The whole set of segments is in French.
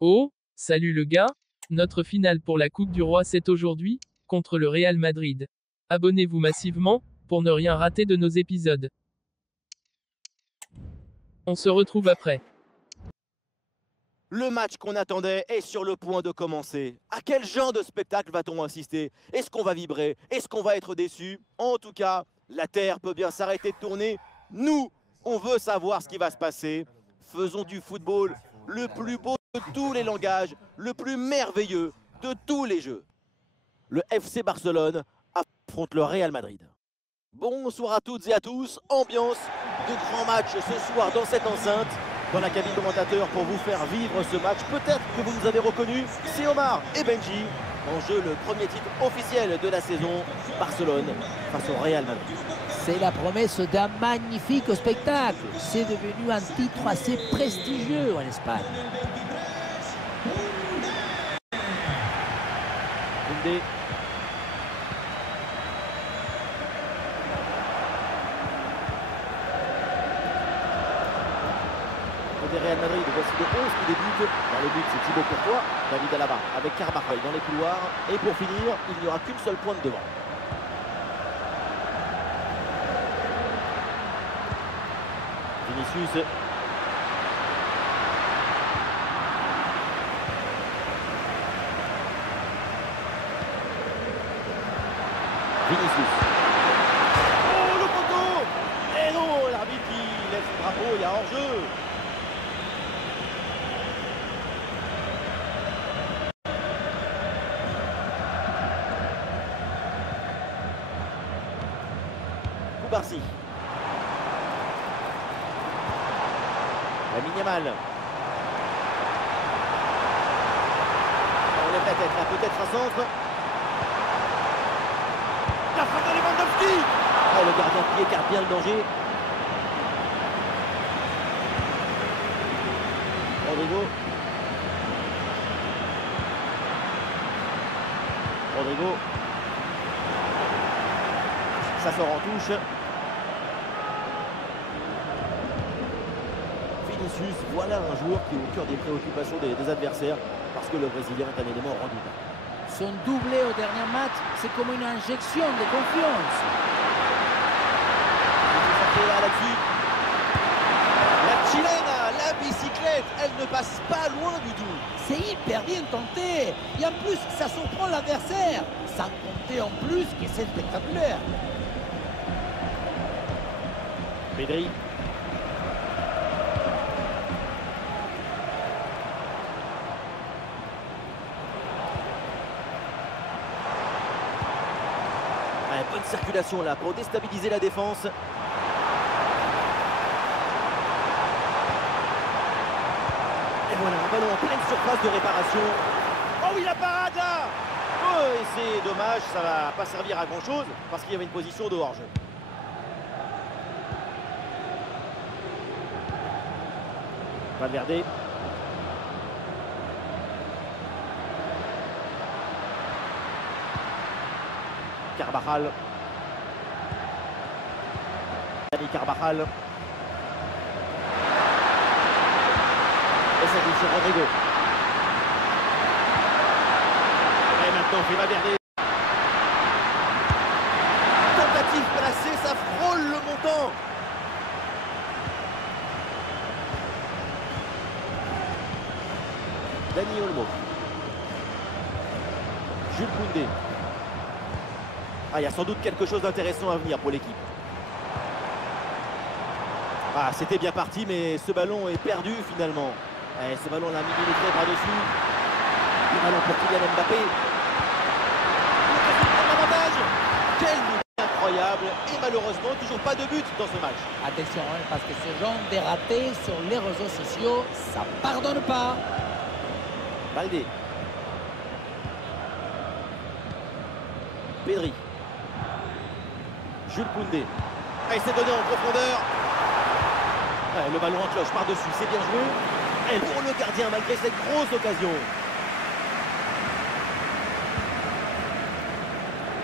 Oh, salut le gars, notre finale pour la Coupe du Roi c'est aujourd'hui, contre le Real Madrid. Abonnez-vous massivement, pour ne rien rater de nos épisodes. On se retrouve après. Le match qu'on attendait est sur le point de commencer. À quel genre de spectacle va-t-on assister? Est-ce qu'on va vibrer? Est-ce qu'on va être déçu? En tout cas, la Terre peut bien s'arrêter de tourner. Nous, on veut savoir ce qui va se passer. Faisons du football le plus beau de tous les langages, le plus merveilleux de tous les jeux. Le FC Barcelone affronte le Real Madrid. Bonsoir à toutes et à tous. Ambiance de grand match ce soir dans cette enceinte. Dans la cabine commentateur pour vous faire vivre ce match. Peut-être que vous nous avez reconnus, c'est Omar et Benji. En jeu, le premier titre officiel de la saison. Barcelone face au Real Madrid. C'est la promesse d'un magnifique spectacle. C'est devenu un titre assez prestigieux en Espagne. Koundé. Côté Real Madrid, voici le 11 qui débute. Dans le but, c'est Thibaut Courtois, David Alaba avec Carvajal dans les couloirs. Et pour finir, il n'y aura qu'une seule pointe devant. Vinicius. Vinicius. Oh, le poteau! Et non, l'arbitre qui lève son drapeau, il y a hors-jeu. Koubarsi. Lamine Yamal. On lève la tête, là, peut-être un centre. La frappe de Lewandowski. Ah, le gardien qui écarte bien le danger. Rodrigo. Rodrigo. Ça sort en touche. Vinicius, voilà un joueur qui est au cœur des préoccupations des adversaires parce que le Brésilien est un élément redoutable. Son doublé au dernier match, c'est comme une injection de confiance. Là-dessus. La chilena, la bicyclette, elle ne passe pas loin du tout. C'est hyper bien tenté. Et en plus, ça surprend l'adversaire. Sans compter en plus que c'est spectaculaire. Pedri. Ouais, bonne circulation là pour déstabiliser la défense. Et voilà un ballon en pleine surface de réparation. Oh oui, la parade là! Oh, et c'est dommage, ça va pas servir à grand chose parce qu'il y avait une position de hors-jeu. Valverde. Carvajal. Dani Carvajal. Et ça joue sur Rodrigo. Et maintenant c'est Valverde. Tentative placée, ça frôle le montant. Dani Olmo. Jules Koundé. Ah, il y a sans doute quelque chose d'intéressant à venir pour l'équipe. Ah, c'était bien parti, mais ce ballon est perdu finalement. Et ce ballon l'a mis millimétré par-dessus. Le ballon pour Kylian Mbappé. L'avantage. Quel but incroyable. Et malheureusement, toujours pas de but dans ce match. Attention, hein, parce que ce genre de raté sur les réseaux sociaux, ça pardonne pas. Baldé. Pedri. Jules Koundé. Ah, il s'est donné en profondeur. Ah, le ballon en cloche par-dessus, c'est bien joué. Et pour le gardien, malgré cette grosse occasion.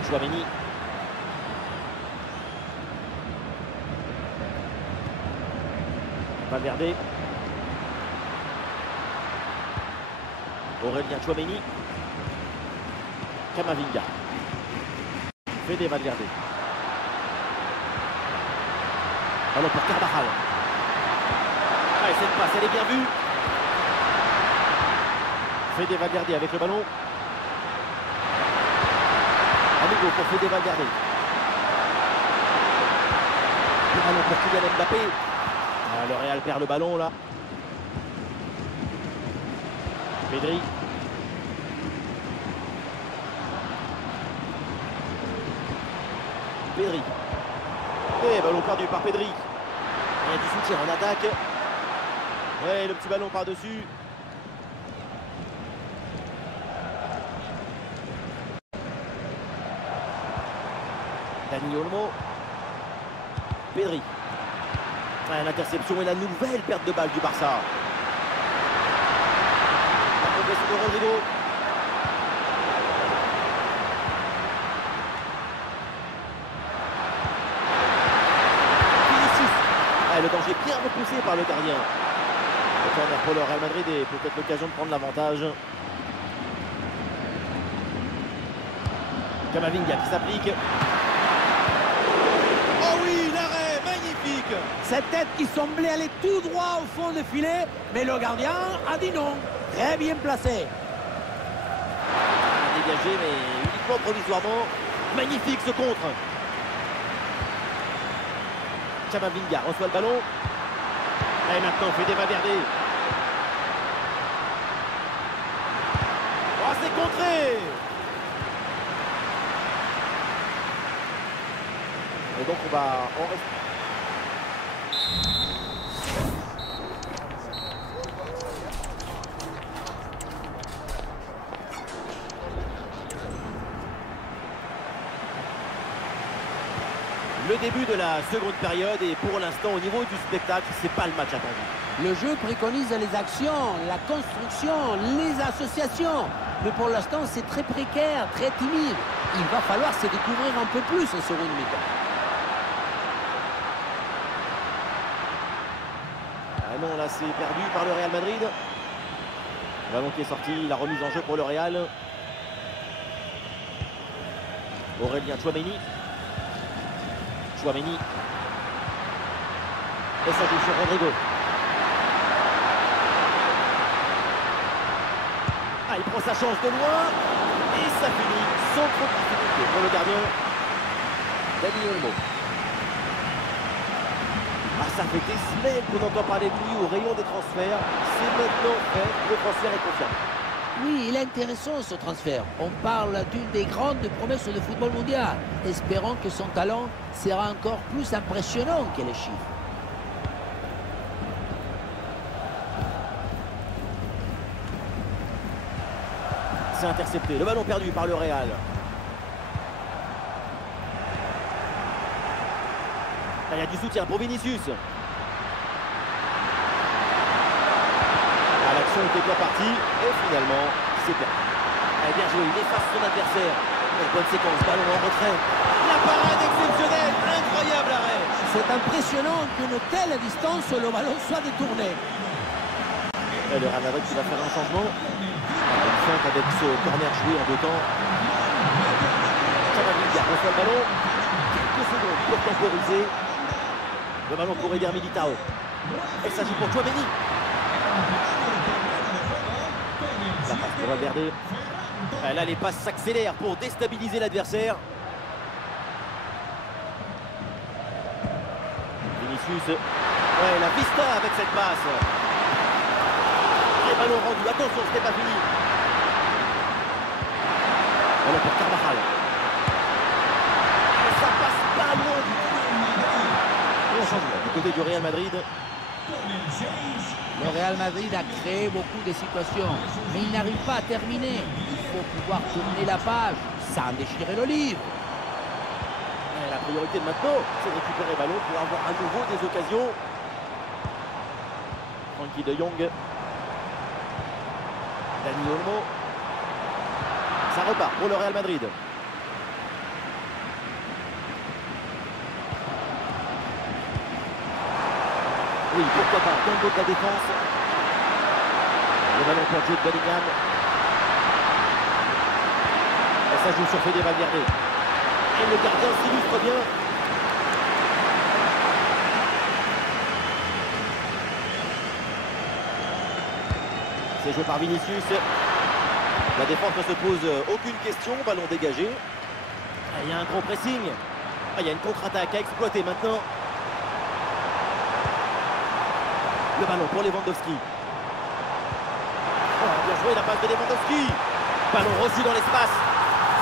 Chouameni. Valverde. Aurélien Tchouaméni. Camavinga. Fede Valverde. Ballon pour Carvajal. Allez, cette passe, elle est bien vue. Fede Valverde avec le ballon. Amigo pour Fede Valverde. Le ballon pour Kylian Mbappé. Ah, le Real perd le ballon là. Pedri. Pedri. Et ballon perdu par Pedri. Il y a du soutien en attaque. Ouais, le petit ballon par-dessus. Dani Olmo. Pedri. L'interception et la nouvelle perte de balle du Barça. La progression de Rodrigo. Le danger bien repoussé par le gardien. Le corner pour le Real Madrid et peut-être l'occasion de prendre l'avantage. Camavinga qui s'applique. Oh oui, l'arrêt, magnifique. Cette tête qui semblait aller tout droit au fond du filet, mais le gardien a dit non. Très bien placé. Dégagé, mais uniquement provisoirement. Magnifique ce contre. Camavinga reçoit le ballon. Et maintenant Fede Valverde. Oh, c'est contré. Et donc on va en rester. Le début de la seconde période et pour l'instant au niveau du spectacle, c'est pas le match attendu. Le jeu préconise les actions, la construction, les associations. Mais pour l'instant, c'est très précaire, très timide. Il va falloir se découvrir un peu plus en seconde mi-temps. Ah non, là c'est perdu par le Real Madrid. Le ballon qui est sorti, la remise en jeu pour le Real. Aurélien Tchouaméni. Tchouaméni. Et ça joue sur Rodrigo. Ah, il prend sa chance de loin. Et ça finit sans trop de difficulté pour le gardien. Dani Olmo. Ah, ça fait des semaines qu'on entend parler de lui au rayon des transferts. C'est maintenant fait. Le transfert est confirmé. Oui, il est intéressant ce transfert. On parle d'une des grandes promesses de football mondial. Espérons que son talent sera encore plus impressionnant que les chiffres. C'est intercepté. Le ballon perdu par le Real. Il y a du soutien pour Vinicius. L'action était bien partie et finalement c'est perdu. Bien joué, il efface son adversaire. Bonne séquence, ballon en retrait. La parade exceptionnelle, incroyable arrêt. C'est impressionnant qu'une telle distance, le ballon soit détourné. Et le Real Madrid qui va faire un changement. Une feinte avec ce corner joué en deux temps. Camavinga reçoit le ballon. Quelques secondes pour temporiser. Le ballon pour Eder Militao. Et ça joue pour Tchouaméni. La passe pour Valverde. Là, les passes s'accélèrent pour déstabiliser l'adversaire. Vinicius. Ouais, la vista avec cette passe. Les ballons rendus. Attention, ce n'est pas fini. Voilà pour Carvajal. Et ça passe pas loin du tout. Et on change du côté du Real Madrid. Le Real Madrid a créé beaucoup de situations, mais il n'arrive pas à terminer. Il faut pouvoir tourner la page sans déchirer le livre. Et la priorité de maintenant, c'est de récupérer le ballon pour avoir à nouveau des occasions. Frenkie de Jong. Dani Olmo. Ça repart pour le Real Madrid. Oui, pourquoi pas, dans le dos de la défense. Le ballon pour Jude Bellingham. ça joue sur Fede Valverde. Et le gardien s'illustre bien. C'est joué par Vinicius. La défense ne se pose aucune question. Ballon dégagé. Ah, il y a un gros pressing. Ah, il y a une contre-attaque à exploiter maintenant. Le ballon pour Lewandowski. Oh, bien joué la passe de Lewandowski. Ballon reçu dans l'espace.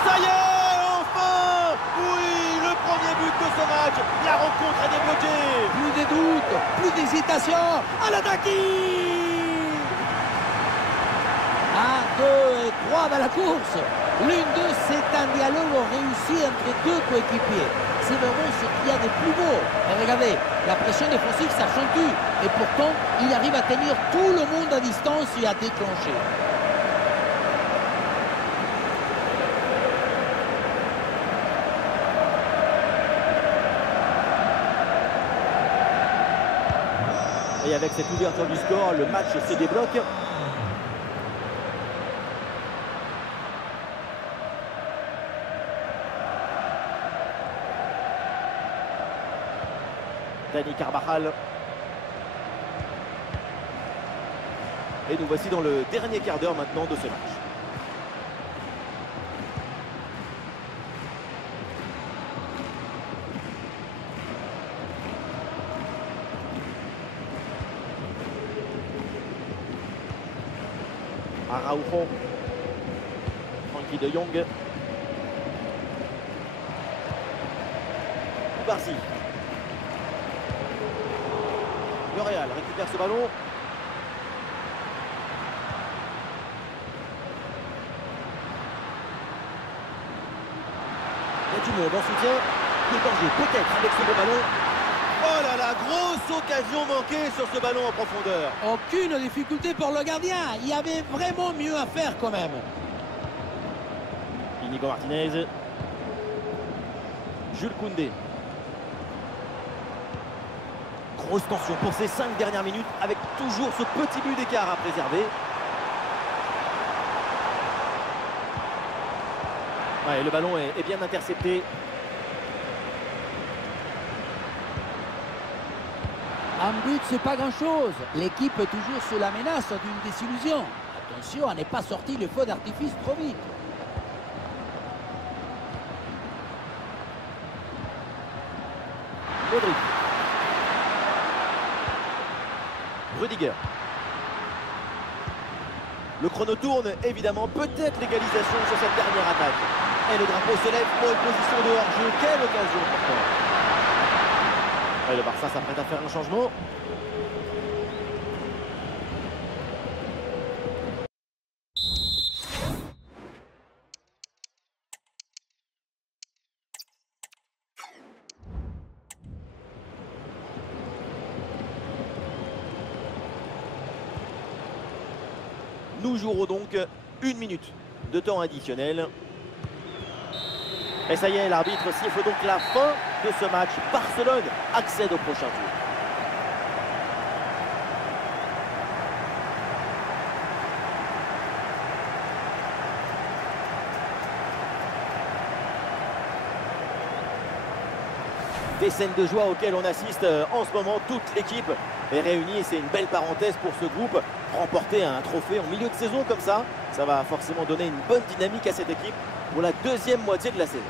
Ça y est, enfin! Oui, le premier but de ce match. La rencontre est débloquée. Plus de doutes, plus d'hésitation. À l'attaque! 1, 2 et 3 dans la course. L'une d'eux, c'est un dialogue réussi entre deux coéquipiers. C'est vraiment ce qu'il y a de plus beau. Et regardez, la pression défensive s'accentue. Et pourtant, il arrive à tenir tout le monde à distance et à déclencher. Et avec cette ouverture du score, le match se débloque. Dani Carvajal. Et nous voici dans le dernier quart d'heure maintenant de ce match. Araujo. Frankie de Jong. Barcy. Le Real récupère ce ballon. Il y a du monde en soutien. Le danger peut-être avec ce beau ballon. Oh là là, grosse occasion manquée sur ce ballon en profondeur. Aucune difficulté pour le gardien. Il y avait vraiment mieux à faire quand même. Inigo Martinez. Jules Koundé. Grosse tension pour ces 5 dernières minutes avec toujours ce petit but d'écart à préserver. Ouais, le ballon est bien intercepté. Un but, c'est pas grand-chose. L'équipe est toujours sous la menace d'une désillusion. Attention à ne pas sortir le feu d'artifice trop vite. Modric. Rudiger. Le chrono tourne, évidemment, peut-être l'égalisation sur cette dernière attaque. Et le drapeau se lève pour une position de hors-jeu. Quelle occasion pourtant. Et le Barça s'apprête à faire un changement. Nous jouerons donc 1 minute de temps additionnel. Et ça y est, l'arbitre siffle donc la fin de ce match. Barcelone accède au prochain tour. Des scènes de joie auxquelles on assiste en ce moment. Toute l'équipe est réunie et c'est une belle parenthèse pour ce groupe. Remporter un trophée en milieu de saison comme ça, ça va forcément donner une bonne dynamique à cette équipe pour la deuxième moitié de la saison.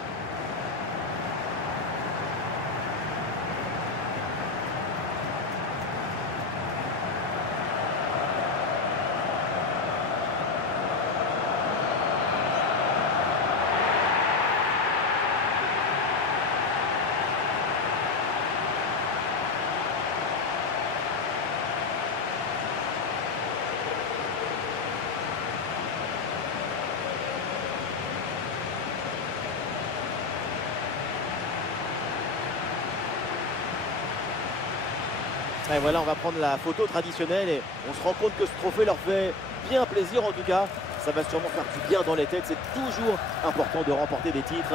Et voilà, on va prendre la photo traditionnelle et on se rend compte que ce trophée leur fait bien plaisir en tout cas. Ça va sûrement faire du bien dans les têtes. C'est toujours important de remporter des titres.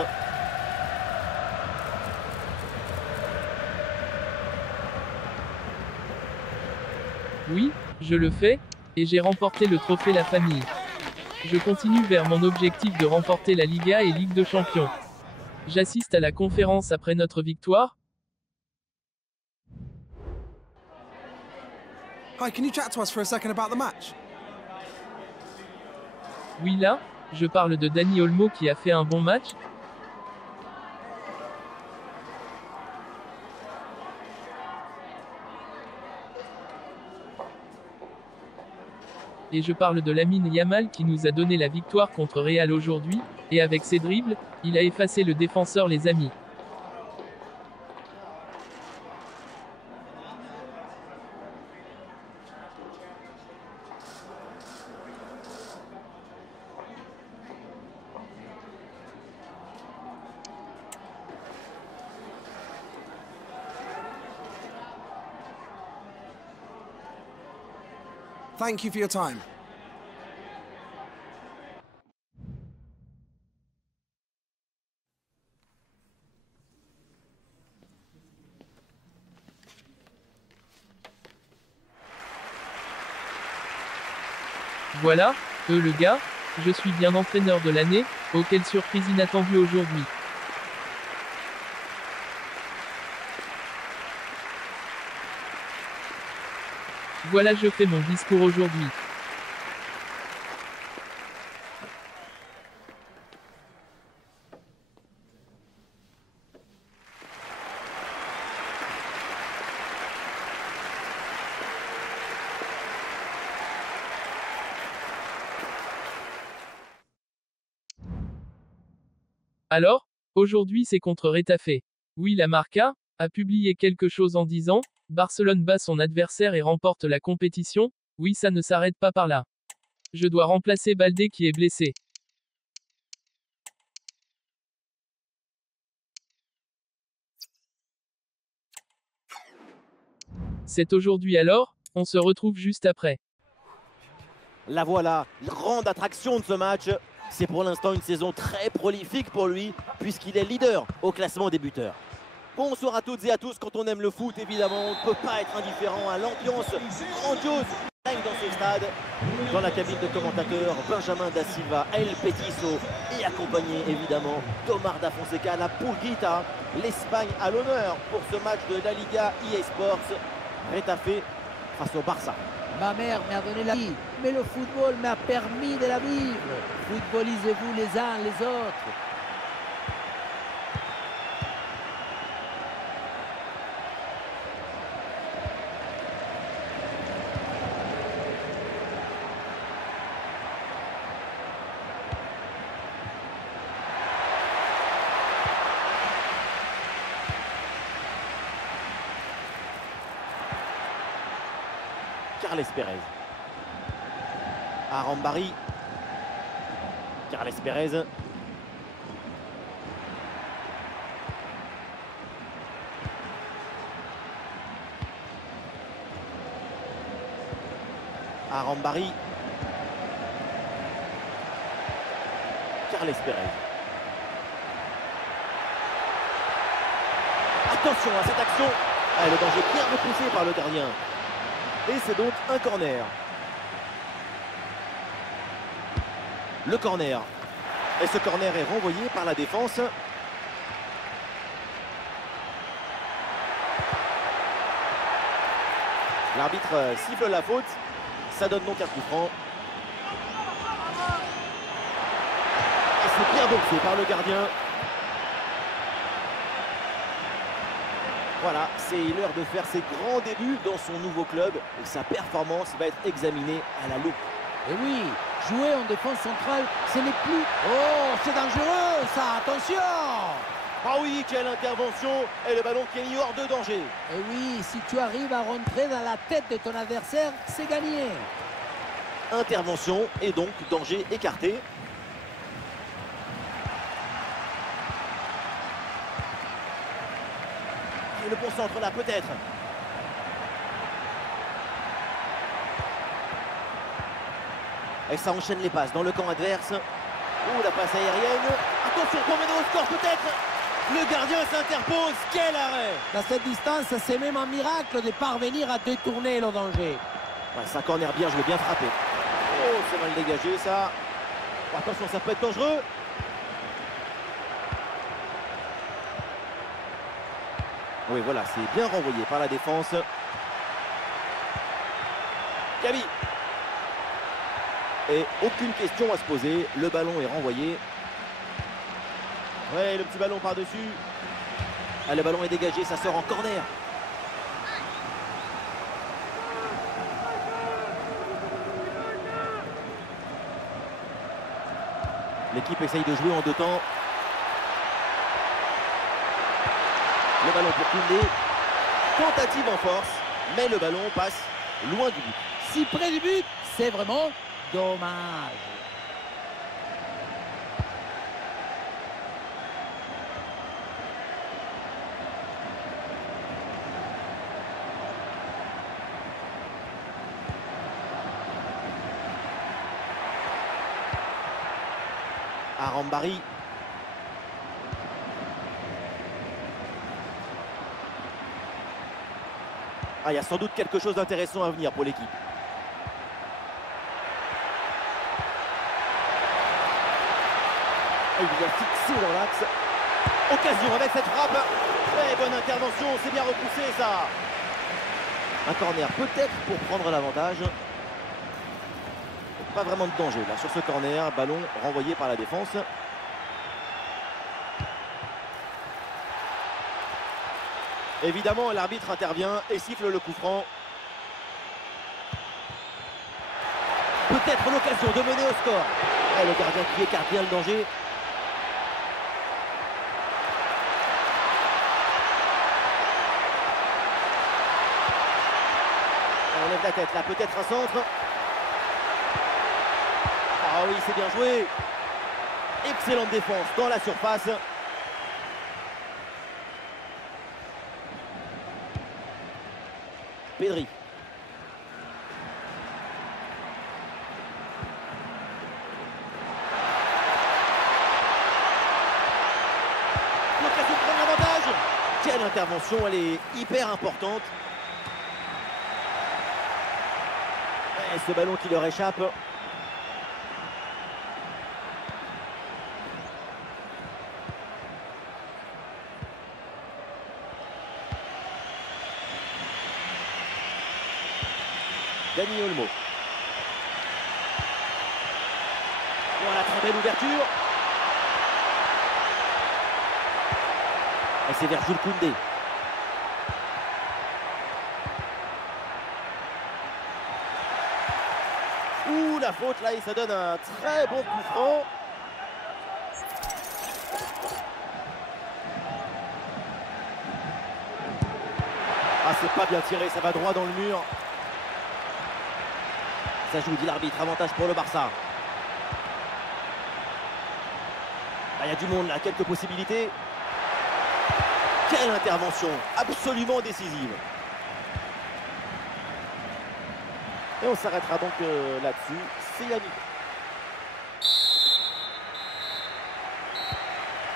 Oui, je le fais, et j'ai remporté le trophée La Famille. Je continue vers mon objectif de remporter la Liga et Ligue de Champions. J'assiste à la conférence après notre victoire. Hi, can you chat to us for a second about the match? Oui là, je parle de Dani Olmo qui a fait un bon match. Et je parle de Lamine Yamal qui nous a donné la victoire contre Real aujourd'hui, et avec ses dribbles, il a effacé le défenseur les amis. Thank you for your time. Voilà, le gars, je suis bien entraîneur de l'année, oh quelle surprise inattendue aujourd'hui. Voilà, je fais mon discours aujourd'hui. Alors, aujourd'hui c'est contre Retafe. Oui, la Marca a publié quelque chose en disant « Barcelone bat son adversaire et remporte la compétition ». Oui, ça ne s'arrête pas par là. Je dois remplacer Baldé qui est blessé. C'est aujourd'hui alors, on se retrouve juste après. La voilà, grande attraction de ce match. C'est pour l'instant une saison très prolifique pour lui, puisqu'il est leader au classement des buteurs. Bonsoir à toutes et à tous. Quand on aime le foot, évidemment, on ne peut pas être indifférent à l'ambiance grandiose qui règne dans ces stades. Dans la cabine de commentateurs, Benjamin da Silva, El Petiso, et accompagné évidemment d'Omar da Fonseca, la Pulguita. L'Espagne à l'honneur pour ce match de la Liga EA Sports. Retafe face au Barça. Ma mère m'a donné la vie, mais le football m'a permis de la vivre. Footballisez-vous les uns les autres. Carles Perez. Arambari. Carles Perez. Arambari. Carles Perez. Attention à cette action. Ah, le danger bien repoussé par le gardien. Et c'est donc un corner. Le corner. Et ce corner est renvoyé par la défense. L'arbitre siffle la faute. Ça donne donc un coup franc. Et c'est bien boxé par le gardien. Voilà, c'est l'heure de faire ses grands débuts dans son nouveau club et sa performance va être examinée à la loupe. Et oui, jouer en défense centrale, ce n'est plus... Oh, c'est dangereux ça, attention! Ah oui, quelle intervention! Et le ballon qui est mis hors de danger. Et oui, si tu arrives à rentrer dans la tête de ton adversaire, c'est gagné. Intervention et donc danger écarté. Le bon centre là peut-être. Et ça enchaîne les passes dans le camp adverse. Oh, la passe aérienne. Attention pour mener au score peut-être. Le gardien s'interpose. Quel arrêt! Dans cette distance, c'est même un miracle de parvenir à détourner le danger. Ouais, c'est un corner bien joué, bien frappé. Oh, c'est mal dégagé ça. Oh, attention, ça peut être dangereux. Oui, voilà, c'est bien renvoyé par la défense. Gavi. Et aucune question à se poser. Le ballon est renvoyé. Ouais, le petit ballon par-dessus. Ah, le ballon est dégagé, ça sort en corner. L'équipe essaye de jouer en deux temps. Le ballon pour Koundé. Tentative en force, mais le ballon passe loin du but. Si près du but, c'est vraiment dommage. Arambari. Ah, il y a sans doute quelque chose d'intéressant à venir pour l'équipe. Il vient fixer dans l'axe. Occasion avec cette frappe. Très bonne intervention, c'est bien repoussé ça. Un corner peut-être pour prendre l'avantage. Pas vraiment de danger là sur ce corner. Ballon renvoyé par la défense. Évidemment, l'arbitre intervient et siffle le coup franc. Peut-être l'occasion de mener au score. Et le gardien qui écarte bien le danger. On lève la tête là, peut-être un centre. Ah oui, c'est bien joué. Excellente défense dans la surface. Pedri. L'occasion de prendre l'avantage. Quelle intervention, elle est hyper importante. Et ce ballon qui leur échappe. Dani Olmo. Voilà, très belle ouverture. Et c'est vers Jules Koundé. Ouh, la faute là, et ça donne un très bon coup franc. Ah, c'est pas bien tiré, ça va droit dans le mur. Ça joue, dit l'arbitre, avantage pour le Barça. Il y a du monde là, quelques possibilités. Quelle intervention, absolument décisive. Et on s'arrêtera donc là-dessus. C'est la mi-temps.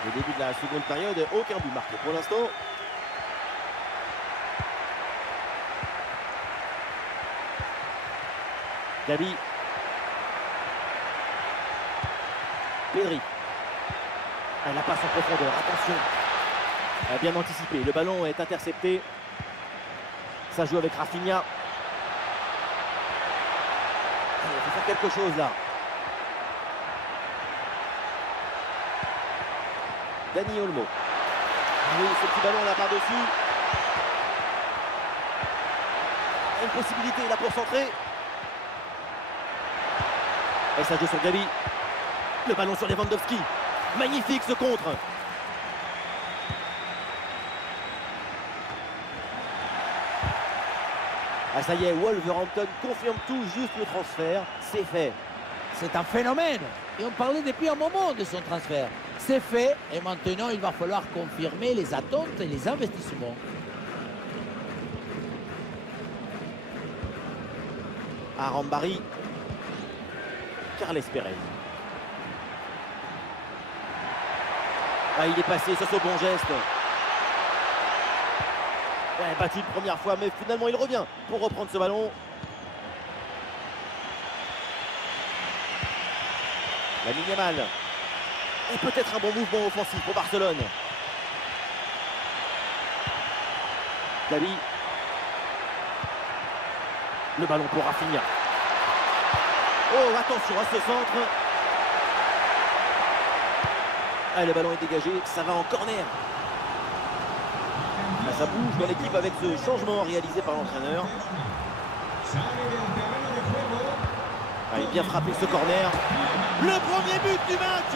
Le début de la seconde période, aucun but marqué pour l'instant. Gavi. Pedri. La passe en profondeur, attention. Bien anticipé, le ballon est intercepté. Ça joue avec Rafinha. Il faut faire quelque chose là. Dani Olmo. Oui, ce petit ballon là par-dessus. Une possibilité là pour centrer. Et ça joue sur Gavi. Le ballon sur Lewandowski. Magnifique ce contre. Ah ça y est, Wolverhampton confirme tout, juste le transfert. C'est fait. C'est un phénomène. Et on parlait depuis un moment de son transfert. C'est fait et maintenant il va falloir confirmer les attentes et les investissements. Arambari. Carles Pérez. Ah, il est passé sur ce bon geste. Ouais, battu une première fois, mais finalement il revient pour reprendre ce ballon. Lamine Yamal. Et peut-être un bon mouvement offensif pour Barcelone. Gavi. Le ballon pour Rafinha. Oh, attention à ce centre. Ah, le ballon est dégagé, ça va en corner. Ah, ça bouge dans l'équipe avec ce changement réalisé par l'entraîneur. Allez, bien frappé ce corner. Le premier but du match.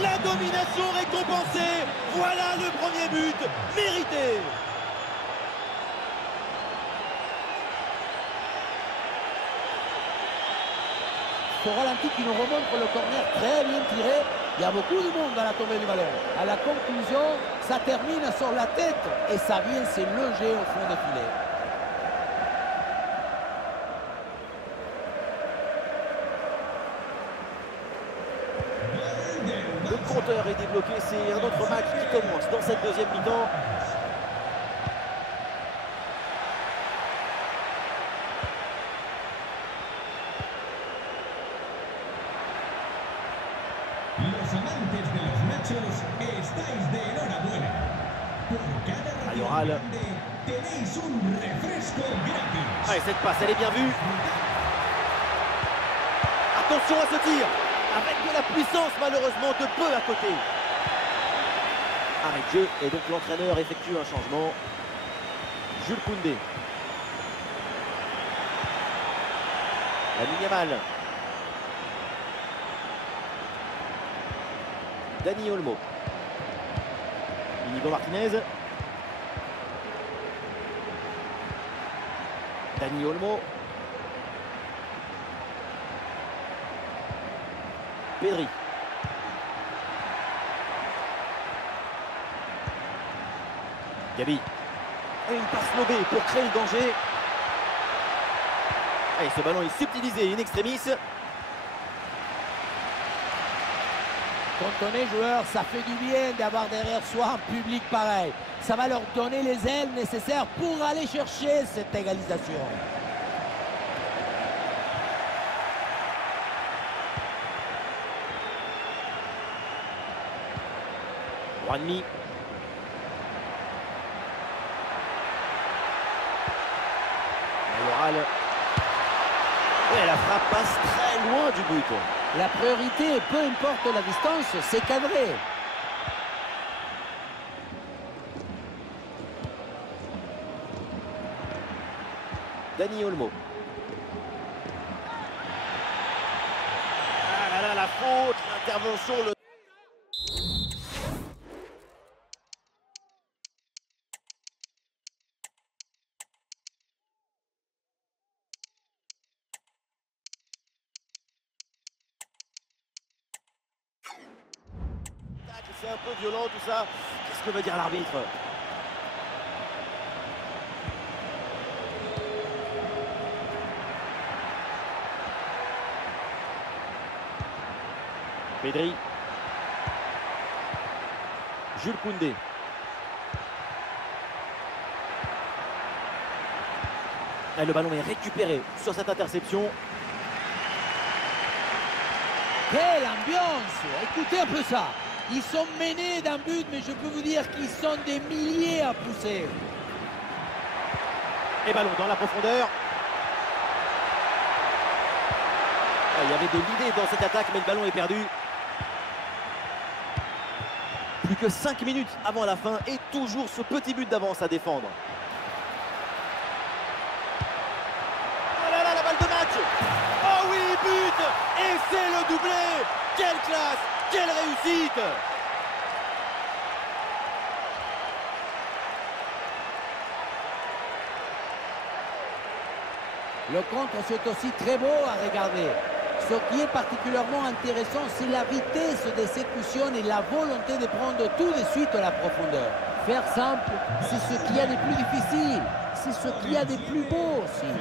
La domination récompensée. Voilà le premier but mérité. Pour ralenti qui nous remontre le corner très bien tiré. Il y a beaucoup de monde à la tombée du ballon. À la conclusion, ça termine sur la tête et ça vient se loger au fond des filets. Le compteur est débloqué, c'est un autre match qui commence dans cette deuxième mi-temps. Ayoral. Allez, cette passe, elle est bien vue. Attention à ce tir. Avec de la puissance, malheureusement, de peu à côté. Arrêt de jeu, et donc l'entraîneur effectue un changement. Jules Koundé. Lamine Yamal. Dani Olmo. Inigo Martinez. Dani Olmo. Pedri. Gavi. Et une passe lobée pour créer le danger. Allez, ce ballon est subtilisé in extremis. Quand on est joueur, ça fait du bien d'avoir derrière soi un public pareil. Ça va leur donner les ailes nécessaires pour aller chercher cette égalisation. Juanmi. Ayoral. Et la frappe passe très loin du but. La priorité, peu importe la distance, c'est cadré. Dani Olmo. Ah là là, la faute, l'intervention, le... C'est un peu violent tout ça. Qu'est-ce que veut dire l'arbitre? Pedri. Jules Koundé. Et le ballon est récupéré sur cette interception. Quelle ambiance! Écoutez un peu ça. Ils sont menés d'un but, mais je peux vous dire qu'ils sont des milliers à pousser. Et ballon dans la profondeur. Il y avait de l'idée dans cette attaque, mais le ballon est perdu. Plus que 5 minutes avant la fin et toujours ce petit but d'avance à défendre. Oh là là, la balle de match! Oh oui, but! Et c'est le doublé! Quelle classe! Quelle réussite! Le contre, c'est aussi très beau à regarder. Ce qui est particulièrement intéressant, c'est la vitesse d'exécution et la volonté de prendre tout de suite la profondeur. Faire simple, c'est ce qu'il y a de plus difficile. C'est ce qu'il y a de plus beau aussi.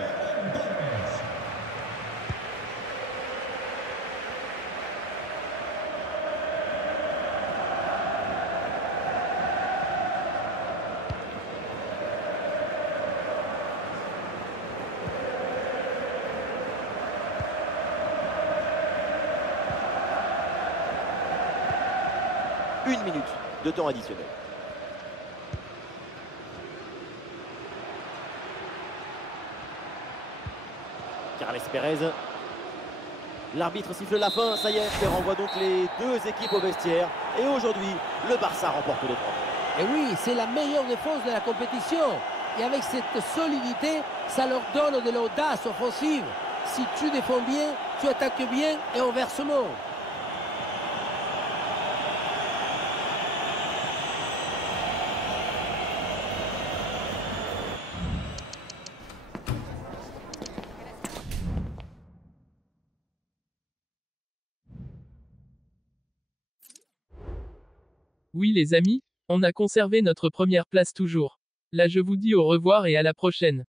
1 minute de temps additionnel. Carles Pérez. L'arbitre siffle la fin, ça y est, et renvoie donc les deux équipes au vestiaire. Et aujourd'hui, le Barça remporte le 3. Et oui, c'est la meilleure défense de la compétition. Et avec cette solidité, ça leur donne de l'audace offensive. Si tu défends bien, tu attaques bien et inversement. Oui les amis, on a conservé notre première place toujours. Là je vous dis au revoir et à la prochaine.